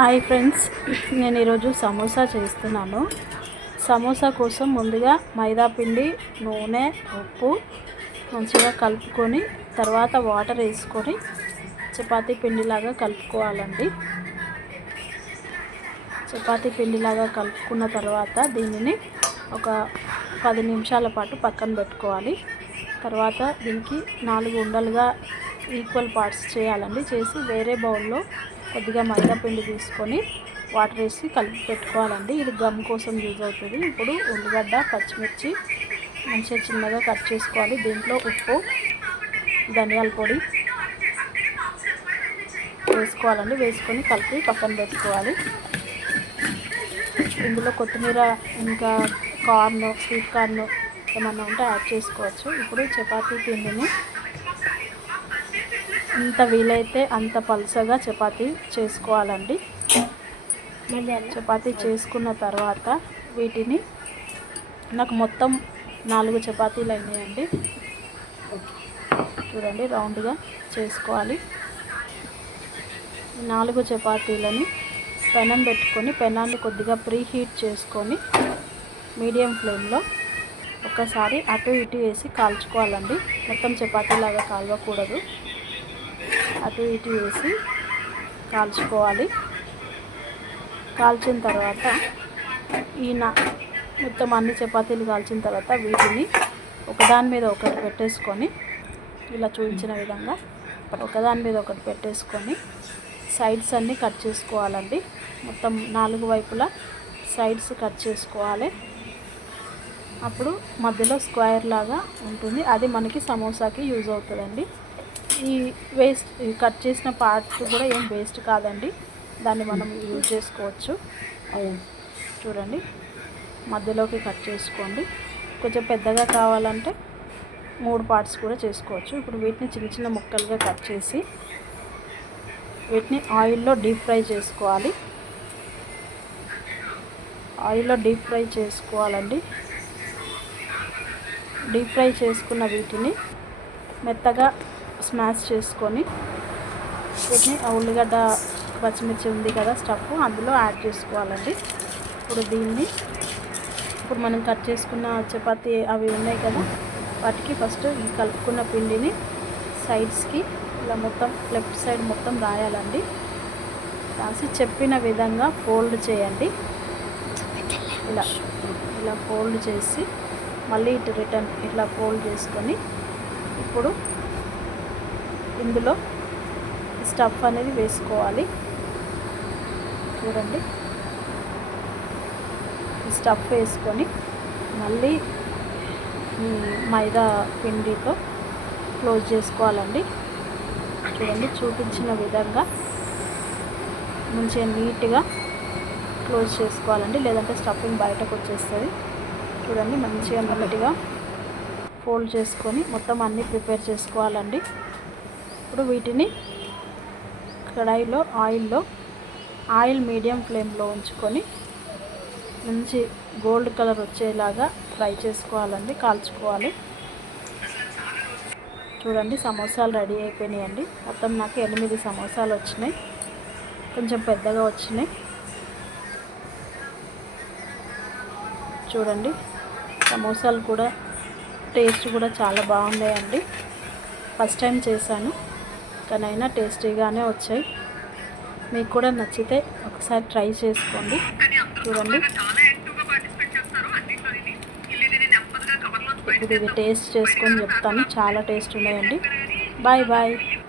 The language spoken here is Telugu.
హాయ్ ఫ్రెండ్స్ నేను ఈరోజు సమోసా చేస్తున్నాను. సమోసా కోసం ముందుగా మైదా పిండి నూనె ఉప్పు మంచిగా కలుపుకొని తర్వాత వాటర్ వేసుకొని చపాతీ పిండిలాగా కలుపుకోవాలండి. చపాతీ పిండిలాగా కలుపుకున్న తర్వాత దీనిని ఒక పది నిమిషాల పాటు పక్కన పెట్టుకోవాలి. తర్వాత దీనికి నాలుగు ఉండలుగా ఈక్వల్ పార్ట్స్ చేయాలండి. చేసి వేరే బౌల్లో కొద్దిగా మైదాపిండి తీసుకొని వాటర్ వేసి కలిపి పెట్టుకోవాలండి. ఇది గమ్ కోసం యూజ్ అవుతుంది. ఇప్పుడు ఉల్లిగడ్డ పచ్చిమిర్చి మంచిగా చిన్నగా కట్ చేసుకోవాలి. దీంట్లో ఉప్పు ధనియాల పొడి వేసుకోవాలండి. వేసుకొని కలిపి పక్కన పెట్టుకోవాలి. ఇందులో కొత్తిమీర ఇంకా కార్న్ స్వీట్ కార్న్ ఏమన్నా ఉంటే యాడ్ చేసుకోవచ్చు. ఇప్పుడు చపాతీ పిండిని ఎంత వీలైతే అంత పలుసగా చపాతీ చేసుకోవాలండి. చపాతీ చేసుకున్న తర్వాత వీటిని నాకు మొత్తం నాలుగు చపాతీలు అయినాయండి. చూడండి రౌండ్గా చేసుకోవాలి. నాలుగు చపాతీలని పెనం పెట్టుకొని పెనాన్ని కొద్దిగా ప్రీ హీట్ చేసుకొని మీడియం ఫ్లేమ్లో ఒకసారి అటు ఇటు వేసి కాల్చుకోవాలండి. మొత్తం చపాతీలాగా కాలవకూడదు. అటు ఇటు వేసి కాల్చుకోవాలి. కాల్చిన తర్వాత ఈయన మొత్తం అన్ని చపాతీలు కాల్చిన తర్వాత వీటిని ఒకదాని మీద ఒకటి పెట్టేసుకొని ఇలా చూపించిన విధంగా ఒకదాని మీద ఒకటి పెట్టేసుకొని సైడ్స్ అన్నీ కట్ చేసుకోవాలండి. మొత్తం నాలుగు వైపులా సైడ్స్ కట్ చేసుకోవాలి. అప్పుడు మధ్యలో స్క్వేర్ లాగా ఉంటుంది. అది మనకి సమోసాకి యూజ్ అవుతుందండి. ఈ వేస్ట్ ఈ కట్ చేసిన పార్ట్ కూడా ఏం వేస్ట్ కాదండి. దాన్ని మనం యూజ్ చేసుకోవచ్చు. చూడండి. మధ్యలోకి కట్ చేసుకోండి. కొంచెం పెద్దగా కావాలంటే మూడు పార్ట్స్ కూడా చేసుకోవచ్చు. ఇప్పుడు వీటిని చిన్న చిన్న ముక్కలుగా కట్ చేసి వీటిని ఆయిల్లో డీప్ ఫ్రై చేసుకోవాలి. ఆయిల్లో డీప్ ఫ్రై చేసుకోవాలండి. డీప్ ఫ్రై చేసుకున్న వీటిని మెత్తగా స్మాష్ చేసుకొని వీటిని ఆ ఉల్లిగడ్డ పచ్చిమిర్చి ఉంది కదా స్టఫ్ అందులో యాడ్ చేసుకోవాలండి. ఇప్పుడు దీన్ని ఇప్పుడు మనం కట్ చేసుకున్న చపాతి అవి ఉన్నాయి కదా వాటికి ఫస్ట్ ఈ కలుపుకున్న పిండిని సైడ్స్కి ఇలా మొత్తం లెఫ్ట్ సైడ్ మొత్తం రాయాలండి. రాసి చెప్పిన విధంగా ఫోల్డ్ చేయండి. ఇలా ఇలా ఫోల్డ్ చేసి మళ్ళీ ఇటు రిటర్న్ ఇట్లా ఫోల్డ్ చేసుకొని ఇప్పుడు ఇందులో స్టఫ్ అనేది వేసుకోవాలి. చూడండి. స్టఫ్ వేసుకొని మళ్ళీ మైదా పిండితో క్లోజ్ చేసుకోవాలండి. చూడండి చూపించిన విధంగా మంచిగా నీట్గా క్లోజ్ చేసుకోవాలండి. లేదంటే స్టఫింగ్ బయటకు వచ్చేస్తుంది. చూడండి మంచిగా నీట్గా ఫోల్డ్ చేసుకొని మొత్తం అన్నీ ప్రిపేర్ చేసుకోవాలండి. ఇప్పుడు వీటిని కడాయిలో ఆయిల్లో ఆయిల్ మీడియం ఫ్లేమ్లో ఉంచుకొని మంచి గోల్డ్ కలర్ వచ్చేలాగా ఫ్రై చేసుకోవాలండి కాల్చుకోవాలి. చూడండి సమోసాలు రెడీ అయిపోయినాయండి. మొత్తం నాకు ఎనిమిది సమోసాలు వచ్చినాయి. కొంచెం పెద్దగా వచ్చినాయి. చూడండి సమోసాలు కూడా టేస్ట్ కూడా చాలా బాగున్నాయండి. ఫస్ట్ టైం చేశాను. కానీ అయినా టేస్టీగానే వచ్చాయి. మీకు కూడా నచ్చితే ఒకసారి ట్రై చేసుకోండి. చూడండి. ఇప్పుడు ఇది టేస్ట్ చేసుకొని చెప్తాను. చాలా టేస్ట్ ఉన్నాయండి. Bye bye.